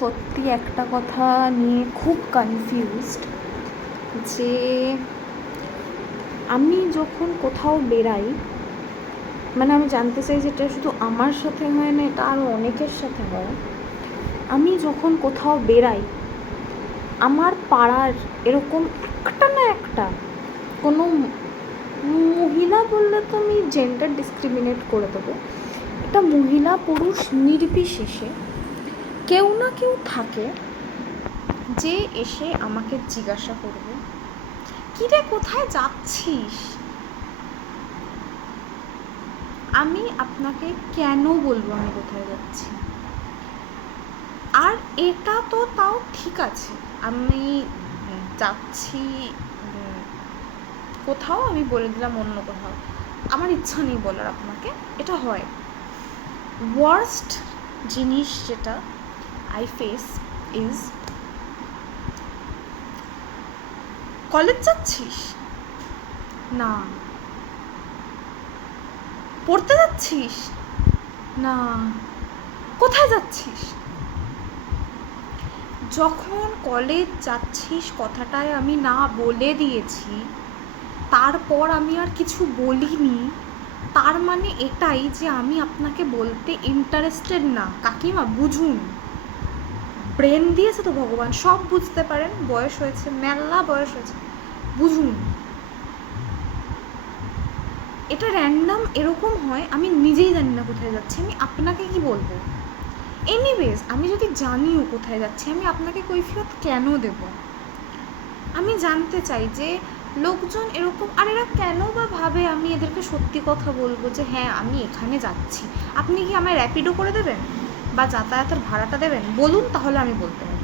সত্যি একটা কথা নিয়ে খুব কনফিউজড যে আমি যখন কোথাও বেরাই, মানে আমি জানতে চাই যেটা শুধু আমার সাথে হয় না, এটা আরও অনেকের সাথে হয়। আমি যখন কোথাও বেরাই, আমার পাড়ার এরকম একটা না একটা কোনো মহিলা, বললে তো আমি জেন্ডার ডিসক্রিমিনেট করে দেবো, এটা মহিলা পুরুষ নির্বিশেষে কেউ না কেউ থাকে যে এসে আমাকে জিজ্ঞাসা করবে, কী রে কোথায় যাচ্ছিস? আমি আপনাকে কেন বলবো আমি কোথায় যাচ্ছি? আর এটা তো তাও ঠিক আছে, আমি যাচ্ছি কোথাও, আমি বলে দিলাম অন্য কোথাও, আমার ইচ্ছা নেই বলার আপনাকে, এটা হয়। ওয়ার্স্ট জিনিস যেটা আই ফেস ইজ, কলেজ যাচ্ছিস? না। পড়তে যাচ্ছিস? না। কোথায় যাচ্ছিস? যখন কলেজ যাচ্ছিস কথাটায় আমি না বলে দিয়েছি, তারপর আমি আর কিছু বলিনি, তার মানে এটাই যে আমি আপনাকে বলতে ইন্টারেস্টেড না। কাকিমা বুঝুন, ব্রেন দিয়েছে তো ভগবান, সব বুঝতে পারেন, বয়স হয়েছে, মেলা বয়স হয়েছে, বুঝুন। এটা র্যান্ডাম এরকম হয়, আমি নিজেই জানি না কোথায় যাচ্ছি, আমি আপনাকে কি বলবো? এনিওয়েজ, আমি যদি জানিও কোথায় যাচ্ছি, আমি আপনাকে কৈফিয়ত কেন দেব? আমি জানতে চাই যে লোকজন এরকম, আর এরা কেন বা ভাবে আমি এদেরকে সত্যি কথা বলবো যে হ্যাঁ আমি এখানে যাচ্ছি। আপনি কি আমায় র্যাপিডো করে দেবেন বা যাতায়াতের ভাড়াটা দেবেন? বলুন, তাহলে আমি বলতে পারি।